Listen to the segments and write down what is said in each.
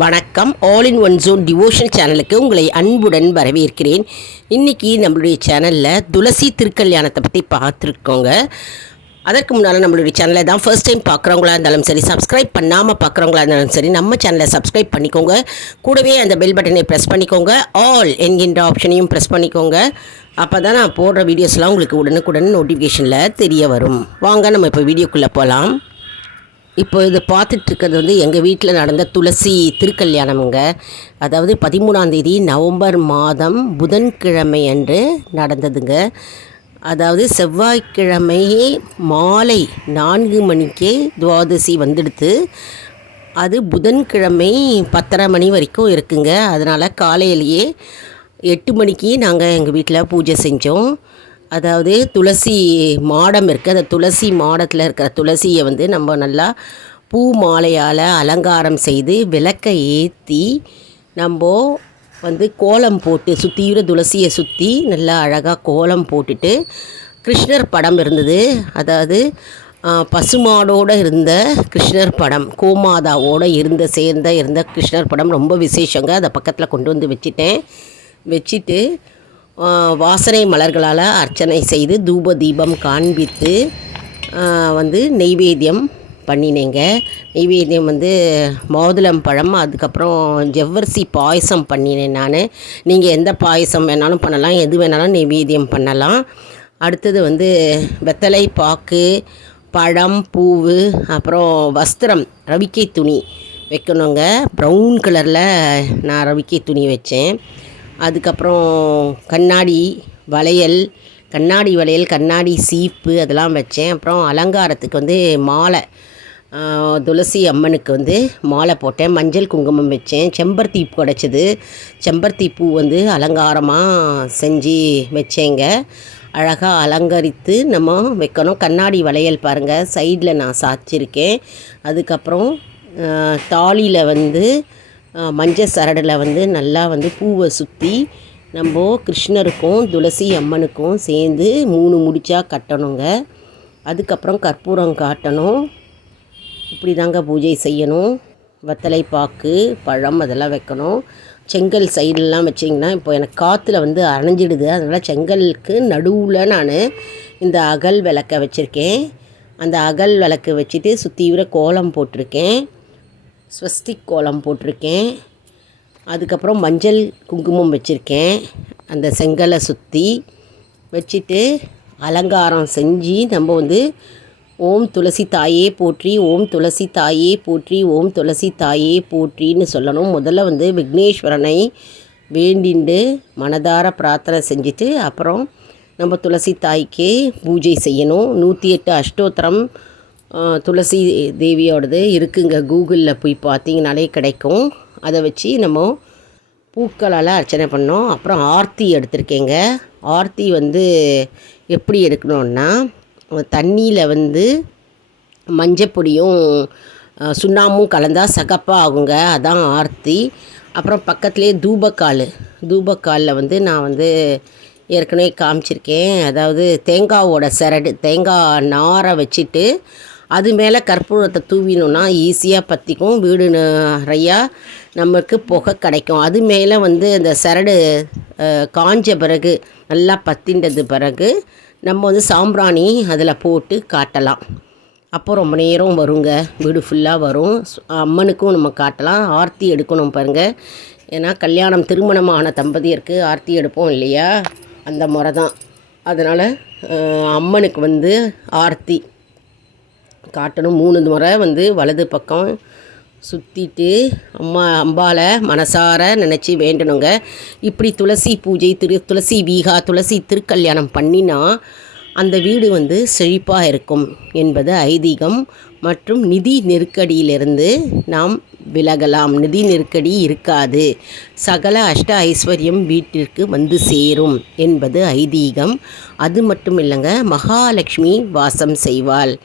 வணக்கம். All in one zone devotion சேனலுக்கு உங்களை அன்புடன் வரவேற்கிறேன். இன்றைக்கி நம்மளுடைய சேனலில் துளசி திருக்கல்யாணத்தை பற்றி பார்த்துருக்கோங்க. அதற்கு முன்னால் நம்மளுடைய சேனலை தான் ஃபர்ஸ்ட் டைம் பார்க்குறவங்களா இருந்தாலும் சரி சப்ஸ்கிரைப் பண்ணாமல் பார்க்குறவங்களா இருந்தாலும் சரி நம்ம சேனலை சப்ஸ்கிரைப் பண்ணிக்கோங்க. கூடவே அந்த பெல் பட்டனை ப்ரெஸ் பண்ணிக்கோங்க. ஆல் என்கின்ற ஆப்ஷனையும் ப்ரெஸ் பண்ணிக்கோங்க. அப்போ தான் நான் போடுற வீடியோஸ்லாம் உங்களுக்கு உடனுக்குடன் நோட்டிஃபிகேஷனில் தெரிய வரும். வாங்க நம்ம இப்போ வீடியோக்குள்ளே போகலாம் இப்போ இது பார்த்துட்டு இருக்கிறது வந்து எங்கள் வீட்டில் நடந்த துளசி திருக்கல்யாணமுங்க. அதாவது பதிமூணாம் தேதி நவம்பர் மாதம் புதன்கிழமை அன்று நடந்ததுங்க. அதாவது செவ்வாய்க்கிழமை மாலை நான்கு மணிக்கே துவாதசி வந்துடுத்து அது புதன்கிழமை பத்தரை மணி வரைக்கும் இருக்குங்க. அதனால் காலையிலேயே எட்டு மணிக்கு நாங்கள் எங்கள் வீட்டில் பூஜை செஞ்சோம். அதாவது துளசி மாடம் இருக்குது அந்த துளசி மாடத்தில் இருக்கிற துளசியை வந்து நம்ம நல்லா பூ மாலையால் அலங்காரம் செய்து விளக்கை ஏற்றி நம்ம வந்து கோலம் போட்டு சுற்றியுற துளசியை சுற்றி நல்லா அழகாக கோலம் போட்டுட்டு கிருஷ்ணர் படம் இருந்தது. அதாவது பசுமாடோடு இருந்த கிருஷ்ணர் படம் கோமாதாவோடு இருந்த சேர்ந்த இருந்த கிருஷ்ணர் படம் ரொம்ப விசேஷங்க. அதை பக்கத்தில் கொண்டு வந்து வச்சுட்டேன். வச்சுட்டு வாசனை மலர்களால் அர்ச்சனை செய்து தூப தீபம் காண்பித்து வந்து நெய்வேத்தியம் பண்ணினேங்க. நெய்வேத்தியம் வந்து மாதுளம் பழம் அதுக்கப்புறம் ஜவ்வரிசி பாயசம் பண்ணினேன் நான். நீங்கள் எந்த பாயசம் வேணாலும் பண்ணலாம் எது வேணாலும் நெய்வேத்தியம் பண்ணலாம். அடுத்தது வந்து வெத்தலை பாக்கு பழம் பூவு அப்புறம் வஸ்திரம் ரவிக்கை துணி வைக்கணுங்க. ப்ரௌன் கலரில் நான் ரவிக்கை துணி வச்சேன். அதுக்கப்புறம் கண்ணாடி வளையல் கண்ணாடி வளையல் கண்ணாடி சீப்பு அதெல்லாம் வச்சேன். அப்புறம் அலங்காரத்துக்கு வந்து மாலை. துளசி அம்மனுக்கு வந்து மாலை போட்டேன். மஞ்சள் குங்குமம் வச்சேன். செம்பருத்தி பூ கிடச்சிது. செம்பருத்தி பூ வந்து அலங்காரமாக செஞ்சு வச்சேங்க. அழகாக அலங்கரித்து நம்ம வைக்கணும். கண்ணாடி வளையல் பாருங்கள் சைடில் நான் சாய்ச்சிருக்கேன் அதுக்கப்புறம் தாலியில் வந்து மஞ்சள் சரடில் வந்து நல்லா வந்து பூவை சுற்றி நம்ம கிருஷ்ணருக்கும் துளசி அம்மனுக்கும் சேர்ந்து மூணு முடிச்சா கட்டணுங்க. அதுக்கப்புறம் கற்பூரம் காட்டணும். இப்படி தாங்க பூஜை செய்யணும். வெத்தலை பாக்கு பழம் அதெல்லாம் வைக்கணும். செங்கல் சைடெலாம் வச்சிங்கன்னா இப்போ எனக்கு காற்றுல வந்து அணைஞ்சிடுது. அதனால் செங்கலுக்கு நடுவில் நான் இந்த அகல் விளக்க வச்சுருக்கேன். அந்த அகல் விளக்கு வச்சுட்டு சுற்றிவிட கோலம் போட்டிருக்கேன். ஸ்வஸ்திக் கோலம் போட்டிருக்கேன். அதுக்கப்புறம் மஞ்சள் குங்குமம் வச்சுருக்கேன். அந்த செங்கலை சுற்றி வச்சுட்டு அலங்காரம் செஞ்சு நம்ம வந்து ஓம் துளசி தாயே போற்றி ஓம் துளசி தாயே போற்றி ஓம் துளசி தாயே போற்றின்னு சொல்லணும். முதல்ல வந்து விக்னேஸ்வரனை வேண்டிண்டு மனதார பிரார்த்தனை செஞ்சுட்டு அப்புறம் நம்ம துளசி தாய்க்கு பூஜை செய்யணும். நூற்றி எட்டு அஷ்டோத்திரம் துளசி தேவியோடது இருக்குங்க. கூகுளில் போய் பார்த்தீங்கனாலே கிடைக்கும். அதை வச்சு நம்ம பூக்களால் அர்ச்சனை பண்ணோம். அப்புறம் ஆர்த்தி எடுத்திருக்கேங்க. ஆர்த்தி வந்து எப்படி எடுக்கணுன்னா தண்ணியில் வந்து மஞ்சப்பொடியும் சுண்ணாமும் கலந்தால் சகப்பாக ஆகுங்க. அதான் ஆர்த்தி. அப்புறம் பக்கத்துலேயே தூபக்கால். தூபக்காலில் வந்து நான் வந்து ஏற்கனவே காமிச்சிருக்கேன். அதாவது தேங்காவோட சரடு தேங்காய் நாரை வச்சுட்டு அது மேலே கற்பூரத்தை தூவினோன்னா ஈஸியாக பற்றிக்கும் வீடு நிறையா நமக்கு புகை கிடைக்கும். அது மேலே வந்து அந்த சரடு காஞ்ச பிறகு நல்லா பத்தின்றது பிறகு நம்ம வந்து சாம்பிராணி அதில் போட்டு காட்டலாம். அப்போ ரொம்ப நேரம் வருங்க. வீடு ஃபுல்லாக வரும். அம்மனுக்கும் நம்ம காட்டலாம். ஆர்த்தி எடுக்கணும் பாருங்கள் ஏன்னா கல்யாணம் திருமணமான தம்பதியருக்கு ஆர்த்தி எடுப்போம் இல்லையா? அந்த முறை தான். அதனால் அம்மனுக்கு வந்து ஆர்த்தி. காட்டணும். மூணு முறை வந்து வலது பக்கம் சுற்றிட்டு அம்மா அம்பால மனசார நினச்சி வேண்டணுங்க. இப்படி துளசி பூஜை திரு துளசி வீகா துளசி திருக்கல்யாணம் பண்ணினா அந்த வீடு வந்து செழிப்பாக இருக்கும் என்பது ஐதீகம். மற்றும் நிதி நெருக்கடியிலிருந்து நாம் விலகலாம். நிதி நெருக்கடி இருக்காது. சகல அஷ்ட ஐஸ்வர்யம் வீட்டிற்கு வந்து சேரும் என்பது ஐதீகம். அது மட்டும் இல்லைங்க மகாலட்சுமி வாசம் செய்வாள்.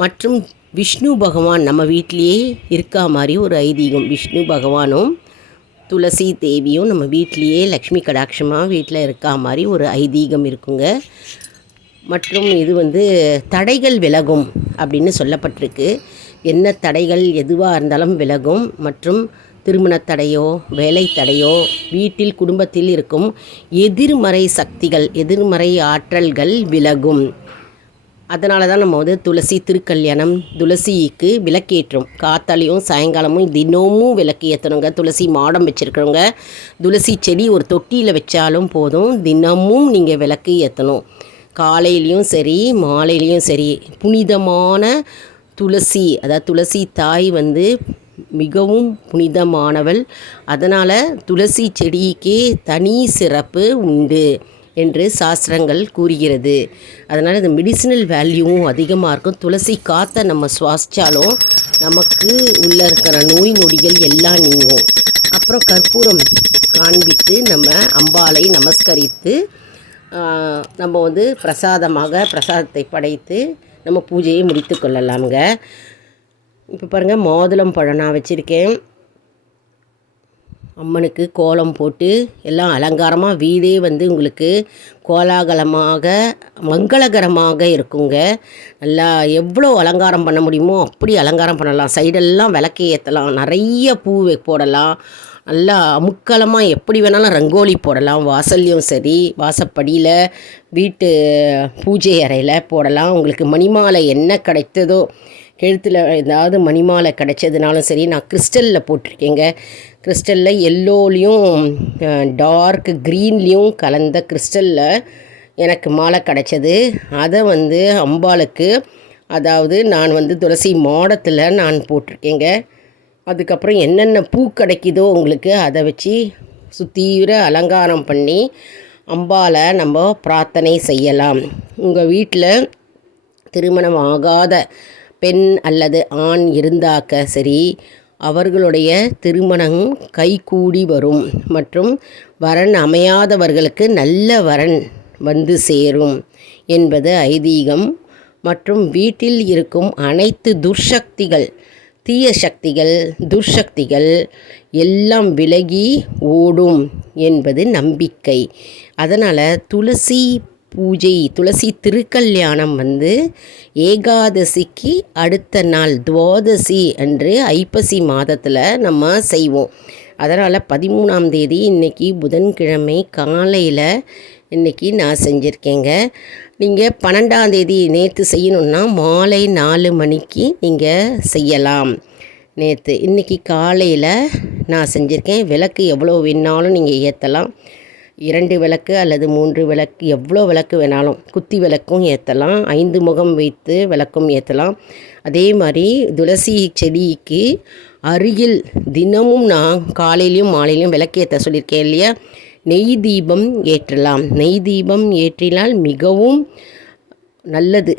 மற்றும் விஷ்ணு பகவான் நம்ம வீட்டிலேயே இருக்கா மாதிரி ஒரு ஐதீகம். விஷ்ணு பகவானும் துளசி தேவியும் நம்ம வீட்டிலேயே லக்ஷ்மி கடாட்சமாக வீட்டில் இருக்கா மாதிரி ஒரு ஐதீகம் இருக்குங்க. மற்றும் இது வந்து தடைகள் விலகும் அப்படின்னு சொல்லப்பட்டிருக்கு. என்ன தடைகள் எதுவாக இருந்தாலும் விலகும். மற்றும் திருமணத் தடையோ வேலை தடையோ வீட்டில் குடும்பத்தில் இருக்கும் எதிர்மறை சக்திகள் எதிர்மறை ஆற்றல்கள் விலகும். அதனால தான் நம்ம வந்து துளசி திருக்கல்யாணம் துளசிக்கு விளக்கேற்றோம். காத்தாலையும் சாயங்காலமும் தினமும் விளக்கு ஏற்றணுங்க துளசி மாடம் வச்சுருக்கிறவங்க துளசி செடி ஒரு தொட்டியில் வச்சாலும் போதும். தினமும் நீங்கள் விளக்கு ஏற்றணும் காலையிலையும் சரி மாலையிலையும் சரி புனிதமான துளசி அதாவது துளசி தாய் வந்து மிகவும் புனிதமானவள். அதனால் துளசி செடிக்கே தனி சிறப்பு உண்டு. என்று சாஸ்திரங்கள் கூறுகிறது. அதனால் இந்த மெடிசினல் வேல்யூவும் அதிகமாக இருக்கும். துளசி காற்றை நம்ம சுவாசித்தாலும் நமக்கு உள்ளே இருக்கிற நோய் நொடிகள் எல்லாம் நீங்கும். அப்புறம் கற்பூரம் காண்பித்து நம்ம அம்பாளை நமஸ்கரித்து நம்ம வந்து பிரசாதமாக பிரசாதத்தை படைத்து நம்ம பூஜையை முடித்து கொள்ளலாமுங்க. இப்போ பாருங்கள் மாதுளம் பழம் நான் வச்சுருக்கேன். அம்மனுக்கு கோலம் போட்டு எல்லாம் அலங்காரமாக வீடே வந்து உங்களுக்கு கோலாகலமாக மங்களகரமாக இருக்குங்க. நல்லா எவ்வளோ அலங்காரம் பண்ண முடியுமோ அப்படி அலங்காரம் பண்ணலாம். சைடெல்லாம் விளக்கு ஏற்றலாம் நிறைய பூ போடலாம். நல்லா அமுக்கலமாக எப்படி வேணாலும் ரங்கோலி போடலாம். வாசல்லையும் சரி வாசப்படியில் வீட்டு பூஜை அறையில் போடலாம். உங்களுக்கு மணிமாலை என்ன கிடைத்ததோ கெழுத்தில் ஏதாவது மணிமாலை கிடைச்சதுனாலும் சரி நான் கிறிஸ்டலில் போட்டிருக்கேங்க. கிறிஸ்டலில் எல்லோலையும் டார்க் க்ரீன்லேயும் கலந்த கிறிஸ்டலில் எனக்கு மாலை கிடச்சது. அதை வந்து அம்பாளுக்கு அதாவது நான் வந்து துளசி மாடத்தில் நான் போட்டிருக்கேங்க. அதுக்கப்புறம் என்னென்ன பூ கிடைக்குதோ உங்களுக்கு அதை வச்சு சுத்தீவிர அலங்காரம் பண்ணி அம்பாவை நம்ம பிரார்த்தனை செய்யலாம். உங்கள் வீட்டில் திருமணம் ஆகாத பெண் அல்லது ஆண் இருந்தாக்க சரி அவர்களுடைய திருமணம் கைகூடி வரும் மற்றும் வரன் அமையாதவர்களுக்கு நல்ல வரன் வந்து சேரும் என்பது ஐதீகம். மற்றும் வீட்டில் இருக்கும் அனைத்து துர்சக்திகள் தீய சக்திகள் துர்சக்திகள் எல்லாம் விலகி ஓடும் என்பது நம்பிக்கை. அதனால் துளசி பூஜை துளசி திருக்கல்யாணம் வந்து ஏகாதசிக்கு அடுத்த நாள் துவாதசி என்று ஐப்பசி மாதத்தில் நம்ம செய்வோம். அதனால் பதிமூணாம் தேதி இன்றைக்கி புதன்கிழமை காலையில் இன்றைக்கி நான் செஞ்சுருக்கேங்க. நீங்கள் பன்னெண்டாம் தேதி நேற்று செய்யணுன்னா மாலை நாலு மணிக்கு நீங்கள் செய்யலாம். நேற்று இன்றைக்கி காலையில் நான் செஞ்சுருக்கேன். விளக்கு எவ்வளோ வேணாலும் நீங்கள் ஏற்றலாம் இரண்டு விளக்கு அல்லது மூன்று விளக்கு எவ்வளோ விளக்கு வேணாலும் குத்தி விளக்கும் ஏற்றலாம் ஐந்து முகம் வைத்து விளக்கும் ஏற்றலாம் அதே மாதிரி துளசி செடிக்கு அருகில் தினமும் நான் காலையிலையும் மாலையிலையும் விளக்கு ஏற்ற சொல்லியிருக்கேன் இல்லையா? நெய் தீபம் ஏற்றலாம். நெய் தீபம் ஏற்றினால் மிகவும் நல்லது.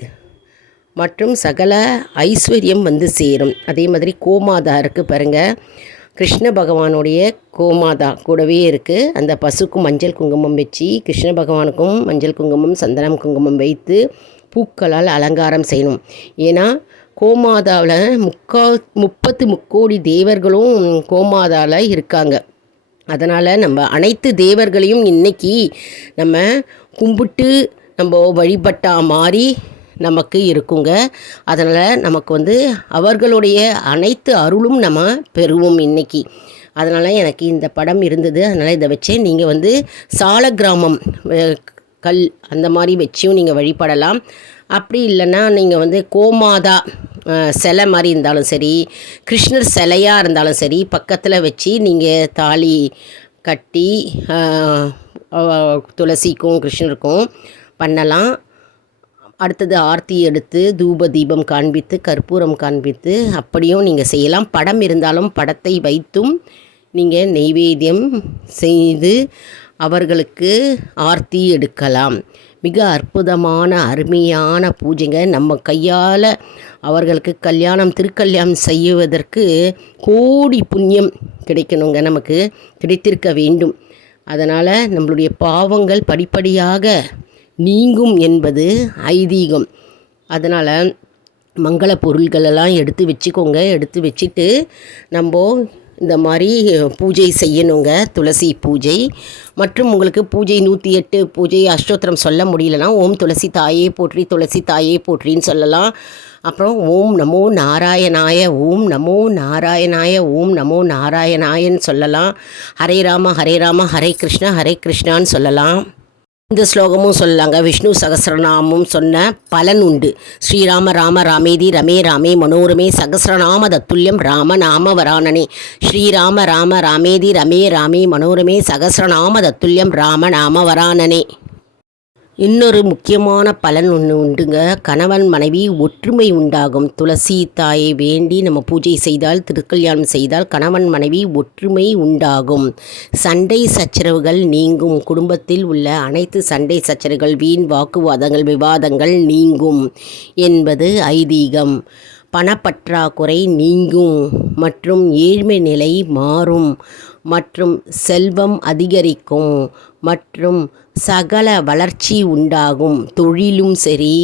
மற்றும் சகல ஐஸ்வர்யம் வந்து சேரும். அதே மாதிரி கோமாதா இருக்குது பாருங்கள் கிருஷ்ண பகவானுடைய கோமாதா கூடவே இருக்குது அந்த பசுக்கும் மஞ்சள் குங்குமம் வச்சு கிருஷ்ண பகவானுக்கும் மஞ்சள் குங்குமம் சந்தனம் குங்குமம் வைத்து பூக்களால் அலங்காரம் செய்யணும். ஏன்னா கோமாதாவில் முக்கா முப்பத்து முக்கோடி தேவர்களும் கோமாதாவில் இருக்காங்க. அதனால் நம்ம அனைத்து தேவர்களையும் இன்னைக்கு நம்ம கும்பிட்டு நம்ம வழிபட்டா மாதிரி நமக்கு இருக்குங்க. அதனால் நமக்கு வந்து அவர்களுடைய அனைத்து அருளும் நம்ம பெறுவோம் இன்னைக்கு. அதனால் எனக்கு இந்த படம் இருந்தது. அதனால் இதை வச்சு நீங்கள் வந்து சால கிராமம் கல் அந்த மாதிரி வச்சும் நீங்கள் வழிபடலாம். அப்படி இல்லைன்னா நீங்கள் வந்து கோமாதா சிலை மாதிரி இருந்தாலும் சரி கிருஷ்ணர் சிலையாக இருந்தாலும் சரி பக்கத்தில் வச்சு நீங்கள் தாலி கட்டி துளசிக்கும் கிருஷ்ணருக்கும் பண்ணலாம். அடுத்தது ஆர்த்தி எடுத்து தூப தீபம் காண்பித்து கற்பூரம் காண்பித்து அப்படியும் நீங்கள் செய்யலாம். படம் இருந்தாலும் படத்தை வைத்தும் நீங்கள் நெய்வேத்தியம் செய்து அவர்களுக்கு ஆர்த்தி எடுக்கலாம். மிக அற்புதமான அருமையான பூஜைங்க. நம்ம கையால் அவர்களுக்கு கல்யாணம் திருக்கல்யாணம் செய்வதற்கு கோடி புண்ணியம் கிடைக்கணுங்க நமக்கு. கிடைத்திருக்க வேண்டும். அதனால் நம்மளுடைய பாவங்கள் படிப்படியாக நீங்கும் என்பது ஐதீகம். அதனால் மங்கள பொருள்களெல்லாம் எடுத்து வச்சுக்கோங்க. எடுத்து வச்சுட்டு நம்ம இந்த மாதிரி பூஜை செய்யணுங்க. துளசி பூஜை. மற்றும் உங்களுக்கு பூஜை நூற்றி எட்டு பூஜை அஷ்டோத்திரம் சொல்ல முடியலனா ஓம் துளசி தாயே போற்றி துளசி தாயே போற்றின்னு சொல்லலாம். அப்புறம் ஓம் நமோ நாராயணாய ஓம் நமோ நாராயணாய ஓம் நமோ நாராயணாயன்னு சொல்லலாம். ஹரே ராம ஹரே ராம ஹரே கிருஷ்ணா ஹரே கிருஷ்ணான்னு சொல்லலாம். இந்த ஸ்லோகமும் சொல்லலாங்க விஷ்ணு சகசிரநாமம் சொன்ன பலன் உண்டு. ஸ்ரீராம ராம ராமேதி ரமே ராமே மனோரமே சகசிரநாம தத்துல்யம் ராம நாம வராணனே. ஸ்ரீராம ராம ராமேதி ரமே ராமே மனோரமே சகசிரநாம தத்துல்யம் ராம நாம வராணனே. இன்னொரு முக்கியமான பலன் ஒன்று உண்டுங்க. கணவன் மனைவி ஒற்றுமை உண்டாகும். துளசி தாயை வேண்டி நம்ம பூஜை செய்தால் திருக்கல்யாணம் செய்தால் கணவன் மனைவி ஒற்றுமை உண்டாகும். சண்டை சச்சரவுகள் நீங்கும். குடும்பத்தில் உள்ள அனைத்து சண்டை சச்சரவுகள் வீண் வாக்குவாதங்கள் விவாதங்கள் நீங்கும் என்பது ஐதீகம். பணப்பற்றாக்குறை நீங்கும் மற்றும் ஏழ்மை நிலை மாறும் மற்றும் செல்வம் அதிகரிக்கும் மற்றும் சகல வளர்ச்சி உண்டாகும். தொழிலும் சரி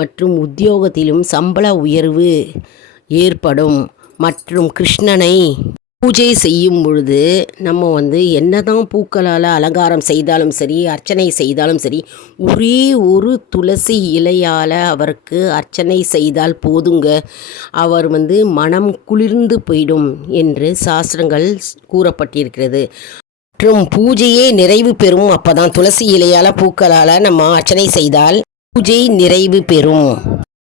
மற்றும் உத்தியோகத்திலும் சம்பள உயர்வு ஏற்படும். மற்றும் கிருஷ்ணனை பூஜை செய்யும் பொழுது நம்ம வந்து என்னதான் பூக்களால் அலங்காரம் செய்தாலும் சரி அர்ச்சனை செய்தாலும் சரி ஒரே ஒரு துளசி இலையால் அவருக்கு அர்ச்சனை செய்தால் போதுங்க. அவர் வந்து மனம் குளிர்ந்து போயிடும் என்று சாஸ்திரங்கள் கூறப்பட்டிருக்கிறது. மற்றும் பூஜையே நிறைவு பெறும். அப்பதான் துளசி இலையால் பூக்களால் நம்ம அர்ச்சனை செய்தால் பூஜை நிறைவு பெறும்.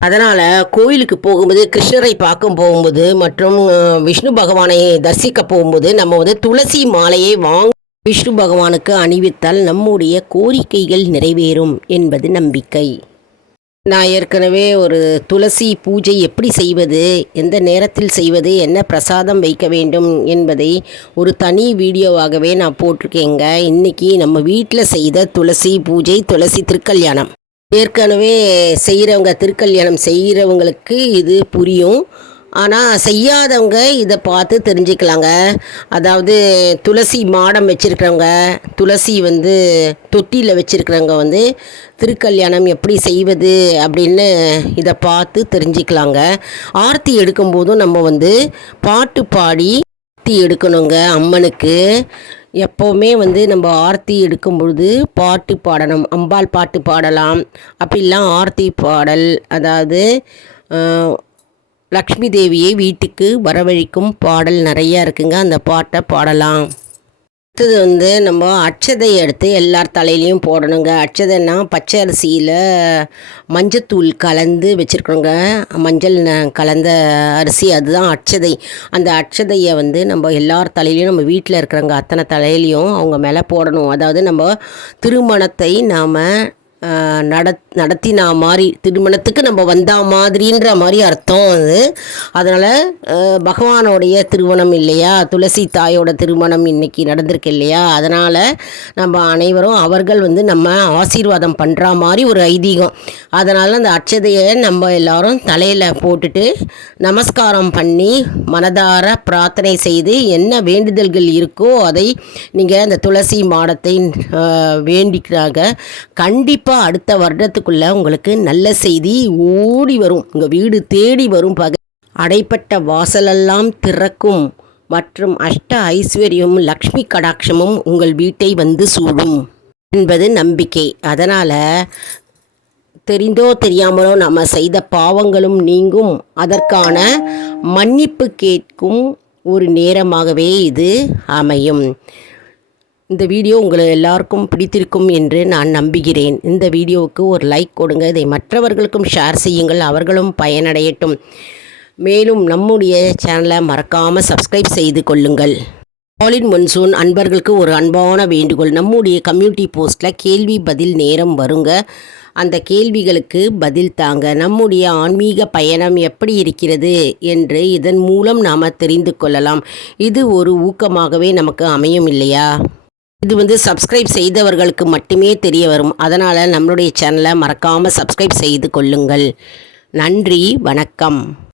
அதனால் கோயிலுக்கு போகும்போது கிருஷ்ணரை பார்க்க போகும்போது மற்றும் விஷ்ணு பகவானை தரிசிக்க போகும்போது நம்ம வந்து துளசி மாலையை வாங்க விஷ்ணு பகவானுக்கு அணிவித்தால் நம்முடைய கோரிக்கைகள் நிறைவேறும் என்பது நம்பிக்கை. நான் ஏற்கனவே ஒரு துளசி பூஜை எப்படி செய்வது எந்த நேரத்தில் செய்வது என்ன பிரசாதம் வைக்க வேண்டும் என்பதை ஒரு தனி வீடியோவாகவே நான் போட்டிருக்கேங்க. இன்னைக்கு நம்ம வீட்டில் செய்த துளசி பூஜை துளசி திருக்கல்யாணம். ஏற்கனவே செய்கிறவங்க திருக்கல்யாணம் செய்கிறவங்களுக்கு இது புரியும். ஆனால் செய்யாதவங்க இதை பார்த்து தெரிஞ்சுக்கலாங்க. அதாவது துளசி மாடம் வச்சுருக்கிறவங்க துளசி வந்து தொட்டியில் வச்சுருக்கிறவங்க வந்து திருக்கல்யாணம் எப்படி செய்வது அப்படின்னு இதை பார்த்து தெரிஞ்சுக்கலாங்க. ஆர்த்தி எடுக்கும்போதும் நம்ம வந்து பாட்டு பாடி ஆர்த்தி எடுக்கணுங்க அம்மனுக்கு. எப்போவுமே வந்து நம்ம ஆர்த்தி எடுக்கும் பொழுது பாட்டு பாடணும். அம்பாள் பாட்டு பாடலாம். அப்படிலாம் ஆர்த்தி பாடல் அதாவது லக்ஷ்மி தேவியை வீட்டுக்கு வரவழிக்கும் பாடல் நிறையா இருக்குங்க. அந்த பாட்டை பாடலாம். அடுத்தது வந்து நம்ம அட்சதை எடுத்து எல்லார் தலையிலையும் போடணுங்க. அட்சதைன்னா பச்சை அரிசியில் மஞ்சத்தூள் கலந்து வச்சுருக்கோங்க மஞ்சள் ந- கலந்த அரிசி அதுதான் அட்சதை. அந்த அட்சதையை வந்து நம்ம எல்லார் தலையிலையும் நம்ம வீட்டில் இருக்கிறவங்க அத்தனை தலையிலையும் அவங்க மேலே போடணும். அதாவது நம்ம திருமணத்தை நாம் நட நடத்தினா மாதிரி திருமணத்துக்கு நம்ம வந்தா மாதிரின்ற மாதிரி அர்த்தம் அது. அதனால் பகவானோடைய திருமணம் இல்லையா? துளசி தாயோட திருமணம் இன்னைக்கு நடந்திருக்கு இல்லையா? அதனால் நம்ம அனைவரும் அவர்கள் வந்து நம்ம ஆசீர்வாதம் பண்ணுற மாதிரி ஒரு ஐதீகம். அதனால் அந்த அட்சதையை நம்ம எல்லாரும் தலையில் போட்டுட்டு நமஸ்காரம் பண்ணி மனதார பிரார்த்தனை செய்து என்ன வேண்டுதல்கள் இருக்கோ அதை நீங்கள் அந்த துளசி மாடத்தை வேண்டிக்கிறாங்க. கண்டிப்பாக அடுத்த வருடத்துக்குள்ளே உங்களுக்கு நல்ல செய்தி ஓடி வரும். உங்கள் வீடு தேடி வரும் பக அடைப்பட்ட வாசலெல்லாம் திறக்கும் மற்றும் அஷ்ட ஐஸ்வர்யமும் லக்ஷ்மி கடாட்சமும் உங்கள் வீட்டை வந்து சூழும் என்பது நம்பிக்கை. அதனால் தெரிந்தோ தெரியாமலோ நம்ம செய்த பாவங்களும் நீங்கும். அதற்கான மன்னிப்பு கேட்கும் ஒரு நேரமாகவே இது அமையும். இந்த வீடியோ உங்களை எல்லாருக்கும் பிடித்திருக்கும் என்று நான் நம்புகிறேன். இந்த வீடியோவுக்கு ஒரு லைக் கொடுங்க. இதை மற்றவர்களுக்கும் ஷேர் செய்யுங்கள். அவர்களும் பயனடையட்டும். மேலும் நம்முடைய சேனலை மறக்காமல் சப்ஸ்கிரைப் செய்து கொள்ளுங்கள். ஆலின் மன்சூன் அன்பர்களுக்கு ஒரு அன்பான வேண்டுகோள். நம்முடைய கம்யூனிட்டி போஸ்ட்டில் கேள்வி பதில் நேரம் வருங்க. அந்த கேள்விகளுக்கு பதில் தாங்க. நம்முடைய ஆன்மீக பயணம் எப்படி இருக்கிறது என்று இதன் மூலம் நாம் தெரிந்து கொள்ளலாம். இது ஒரு ஊக்கமாகவே நமக்கு அமையும் இல்லையா? இது வந்து சப்ஸ்கிரைப் செய்தவர்களுக்கு மட்டுமே தெரிய வரும். அதனால் நம்மளுடைய சேனலை மறக்காமல் சப்ஸ்கிரைப் செய்து கொள்ளுங்கள். நன்றி வணக்கம்.